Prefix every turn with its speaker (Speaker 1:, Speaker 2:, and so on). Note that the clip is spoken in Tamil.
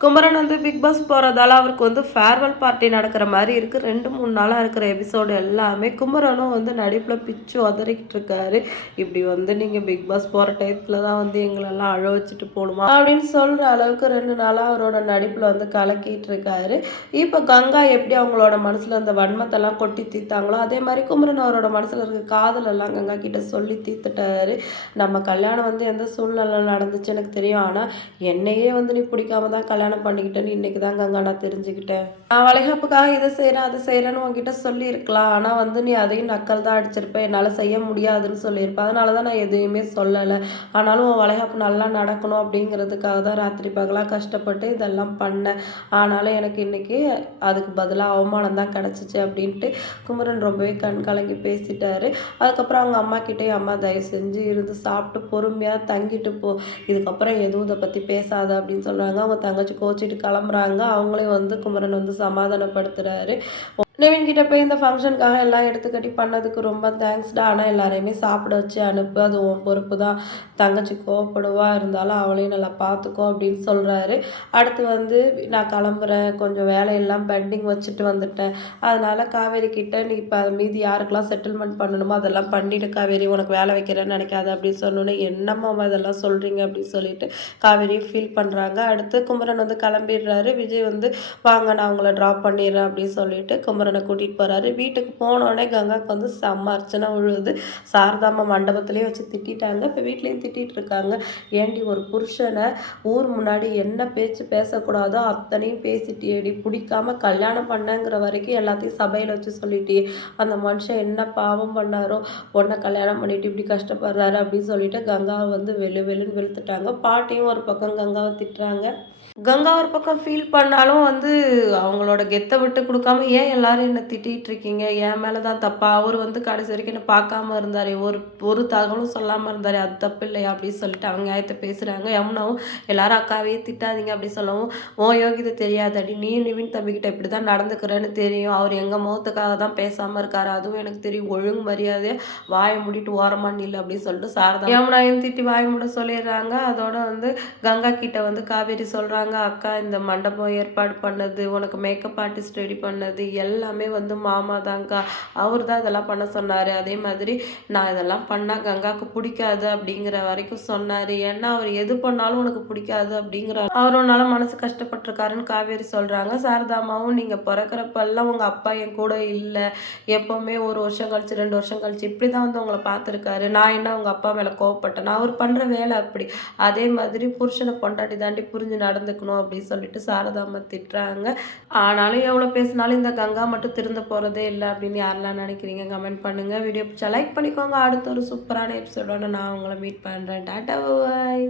Speaker 1: குமரன் வந்து பிக் பாஸ் போகிறதால அவருக்கு வந்து ஃபேர்வெல் பார்ட்டி நடக்கிற மாதிரி இருக்குது ரெண்டு மூணு நாளாக இருக்கிற எபிசோடு எல்லாமே குமரனும் வந்து நடிப்பில் பிச்சு உதறிக்கிட்டு இருக்காரு. இப்படி வந்து நீங்கள் பிக் பாஸ் போகிற டயத்தில் தான் வந்து எங்களெல்லாம் அழ வச்சுட்டு போகணுமா அப்படின்னு சொல்கிற அளவுக்கு ரெண்டு நாளாக அவரோட நடிப்பில் வந்து கலக்கிட்டு இருக்காரு. இப்போ கங்கா எப்படி அவங்களோட மனசில் அந்த வன்மத்தெல்லாம் கொட்டி தீர்த்தாங்களோ அதே மாதிரி குமரன் அவரோட மனசில் இருக்க காதலெல்லாம் கங்கா கிட்ட சொல்லி தீர்த்துட்டாரு. நம்ம கல்யாணம் வந்து எந்த சூழ்நிலை நடந்துச்சு எனக்கு தெரியும். ஆனால் என்னையே வந்து நீ பிடிக்காம தான் கல்யாணம் பண்ணிக்கிட்டேன்னு இன்றைக்கி தான் கங்கா நான் தெரிஞ்சுக்கிட்டேன். நான் வளைகாப்புக்காக இதை செய்கிறேன் அதை செய்கிறேன்னு உங்ககிட்ட சொல்லியிருக்கலாம். ஆனால் வந்து நீ அதையும் நக்கல் தான் அடிச்சிருப்பேன் என்னால் செய்ய முடியாதுன்னு சொல்லியிருப்பேன் அதனால தான் நான் எதுவுமே சொல்லலை. ஆனாலும் உன் வளைகாப்பு நல்லா நடக்கணும் அப்படிங்கிறதுக்காக தான் ராத்திரி பகலாக கஷ்டப்பட்டு இதெல்லாம் பண்ணேன். ஆனாலும் எனக்கு இன்னைக்கு அதுக்கு பதிலாக அவமானம் தான் கிடச்சிச்சு அப்படின்ட்டு குமரன் ரொம்பவே கண் கலங்கி பேசிட்டாரு. அதுக்கப்புறம் அவங்க அம்மா கிட்டே அம்மா தயவு செஞ்சு இருந்து சாப்பிட்டு பொறுமையாக தங்கிட்டு போ. இதுக்கப்புறம் எதுவும் இதை பற்றி பேசாத அப்படின்னு சொல்கிறாங்க அவங்க தங்கச்சி கோச்சிட்டு கிளம்புறாங்க. அவங்களையும் வந்து குமரன் வந்து சமாதானப்படுத்துகிறாரு நவீன் கிட்ட போய் இந்த ஃபங்க்ஷனுக்காக எல்லாம் எடுத்து கட்டி பண்ணதுக்கு ரொம்ப தேங்க்ஸ்டா ஆனால் எல்லாரையுமே சாப்பிட வச்சு அனுப்பு. அது உன் பொறுப்பு தான். தங்கச்சி கோவப்படுவா இருந்தாலும் அவளையும் நல்லா பார்த்துக்கோ அப்படின்னு சொல்கிறாரு அடுத்து வந்து நான் கிளம்புறேன். கொஞ்சம் வேலையெல்லாம் பெண்டிங் வச்சுட்டு வந்துட்டேன். அதனால காவேரி கிட்ட நீ இப்போ மீதி யாருக்கெல்லாம் செட்டில்மெண்ட் பண்ணணுமோ அதெல்லாம் பண்ணிட்டு காவேரி. உனக்கு வேலை வைக்கிறேன்னு நினைக்காத அப்படின்னு சொன்னோன்னே என்னம்மா இதெல்லாம் சொல்கிறீங்க அப்படின்னு சொல்லிட்டு காவேரி ஃபீல் பண்ணுறாங்க அடுத்து குமரன் வந்து கிளம்பிடுறாரு. விஜய் வந்து வாங்க நான் அவங்கள ட்ராப் பண்ணிடுறேன் அப்படின்னு சொல்லிட்டு குமரன் கூட்டிகிட்டு போகிறாரு வீட்டுக்கு போனோடனே கங்காவுக்கு வந்து செம்ம அர்ச்சனை விழுது. சாரதாம்மா மண்டபத்திலேயே வச்சு திட்டிட்டாங்க. இப்போ வீட்லேயும் திட்டிகிட்டு இருக்காங்க. ஏண்டி ஒரு புருஷனை ஊர் முன்னாடி என்ன பேச்சு பேசக்கூடாதோ அத்தனையும் பேசிட்டியேடி. பிடிக்காம கல்யாணம் பண்ணங்கிற வரைக்கும் எல்லாத்தையும் சபையில் வச்சு சொல்லிட்டியே. அந்த மனுஷன் என்ன பாவம் பண்ணாரோ உன்னை கல்யாணம் பண்ணிட்டு இப்படி கஷ்டப்படுறாரு அப்படின்னு சொல்லிட்டு கங்காவை வந்து வெளு வெளுன்னு வெளுத்துட்டாங்க. பாட்டியும் ஒரு பக்கம் கங்காவை திட்டுறாங்க. கங்கா ஒரு பக்கம் ஃபீல் பண்ணாலும் வந்து அவங்களோட கெத்தை விட்டு கொடுக்காம ஏன் எல்லாரும் என்னை திட்டிகிட்டு இருக்கீங்க? என் மேலே தான் தப்பா? அவர் வந்து கடைசி வரைக்கும் என்னை பார்க்காம இருந்தார். ஒரு ஒரு தகவலும் சொல்லாமல் இருந்தார். அது தப்பு இல்லையா? அப்படின்னு சொல்லிட்டு அவங்க நியாயத்தை பேசுகிறாங்க யமுனாவும் எல்லாரும் அக்காவையே திட்டாதீங்க அப்படி சொல்லவும் ஓ யோகிதை தெரியாதடி. நீ நிவின் தம்பிக்கிட்ட இப்படி தான் நடந்துக்கிறேன்னு தெரியும். அவர் எங்கள் முகத்துக்காக தான் பேசாமல் இருக்காரு. அதுவும் எனக்கு தெரியும். ஒழுங்கு மரியாதையை வாயை மூடிட்டு ஓரமாக நில்லு அப்படின்னு சொல்லிட்டு சாரதா யமுனாயும் திட்டி வாய் மூட சொல்லிடுறாங்க. அதோட வந்து கங்கா கிட்ட வந்து காவேரி சொல்கிறாங்க அக்கா இந்த மண்டபம் ஏற்பாடு பண்ணது உனக்கு மேக்கப் ஆர்டிஸ்ட் ரெடி பண்ணது எல்லாமே வந்து மாமா தாங்க்கா அவர் தான் இதெல்லாம் பண்ண சொன்னார். அதே மாதிரி நான் இதெல்லாம் பண்ணால் கங்காவுக்கு பிடிக்காது அப்படிங்கிற வரைக்கும் சொன்னார். ஏன்னா அவர் எது பண்ணாலும் உனக்கு பிடிக்காது அப்படிங்கிற அவரோனால மனசு கஷ்டப்பட்டிருக்காருன்னு காவேரி சொல்கிறாங்க சாரதாமாவும் நீங்கள் பிறக்கிறப்பெல்லாம் உங்கள் அப்பா என் கூட இல்லை. எப்போவுமே ஒரு வருஷம் கழிச்சு ரெண்டு வருஷம் கழிச்சு இப்படி தான் வந்து உங்களை பார்த்துருக்காரு. நான் என்ன உங்கள் அப்பா மேலே கோவப்பட்டேன்? அவர் பண்ணுற வேலை அப்படி. அதே மாதிரி புருஷனை பொண்டாட்டி தாண்டி புரிஞ்சு இருக்கணும் அப்படின்னு சொல்லிட்டு சாரதாம்மா திட்டுறாங்க. ஆனாலும் எவ்வளோ பேசினாலும் இந்த கங்கா மட்டும் திருந்த போகிறதே இல்லை அப்படின்னு யாரெல்லாம் நினைக்கிறீங்க? கமெண்ட் பண்ணுங்கள் வீடியோ பிடிச்சா லைக் பண்ணிக்கோங்க. அடுத்த ஒரு சூப்பரான எபிசோடோட நான் உங்களை மீட் பண்ணுறேன் டாட்டா பாய்